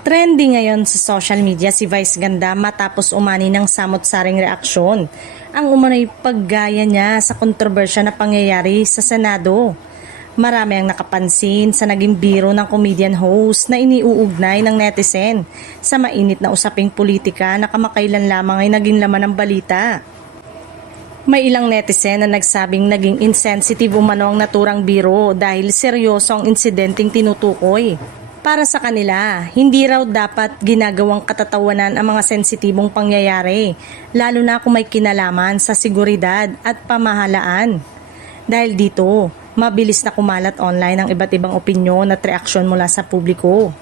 Trending ngayon sa social media si Vice Ganda matapos umani ng samot-saring reaksyon. Ang umano'y paggaya niya sa kontrobersya na pangyayari sa Senado. Marami ang nakapansin sa naging biro ng comedian host na iniuugnay ng netizen sa mainit na usaping politika na kamakailan lamang ay naging laman ng balita. May ilang netizen na nagsabing naging insensitive umano ang naturang biro dahil seryoso ang insidenteng tinutukoy. Para sa kanila, hindi raw dapat ginagawang katatawanan ang mga sensitibong pangyayari, lalo na kung may kinalaman sa seguridad at pamahalaan. Dahil dito, mabilis na kumalat online ang iba't ibang opinyon at reaksyon mula sa publiko.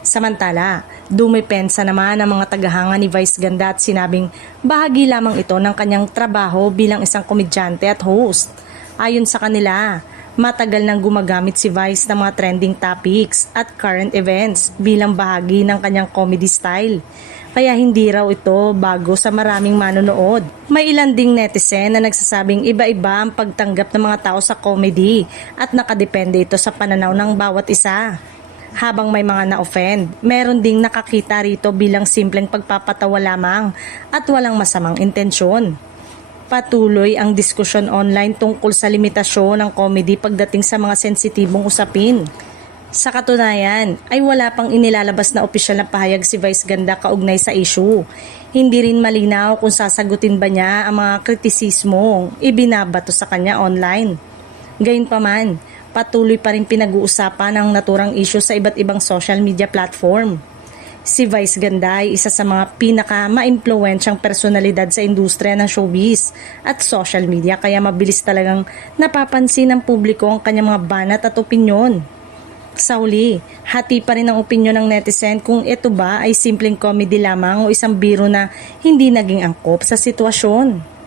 Samantala, dumipensa naman ang mga tagahanga ni Vice Ganda at sinabing bahagi lamang ito ng kanyang trabaho bilang isang komedyante at host. Ayon sa kanila, matagal nang gumagamit si Vice ng mga trending topics at current events bilang bahagi ng kanyang comedy style. Kaya hindi raw ito bago sa maraming manonood. May ilan ding netizen na nagsasabing iba-iba ang pagtanggap ng mga tao sa comedy at nakadepende ito sa pananaw ng bawat isa. Habang may mga na-offend, meron ding nakakita rito bilang simpleng pagpapatawa lamang at walang masamang intensyon. Patuloy ang diskusyon online tungkol sa limitasyon ng comedy pagdating sa mga sensitibong usapin. Sa katunayan, ay wala pang inilalabas na opisyal na pahayag si Vice Ganda kaugnay sa issue. Hindi rin malinaw kung sasagutin ba niya ang mga kritisismong ibinabato sa kanya online. Gayunpaman, patuloy pa rin pinag-uusapan ang naturang issue sa iba't ibang social media platform. Si Vice Ganda ay isa sa mga pinaka-maimpluwensyang personalidad sa industriya ng showbiz at social media kaya mabilis talagang napapansin ng publiko ang kanyang mga banat at opinyon. Sa huli, hati pa rin ang opinyon ng netizen kung ito ba ay simpleng comedy lamang o isang biro na hindi naging angkop sa sitwasyon.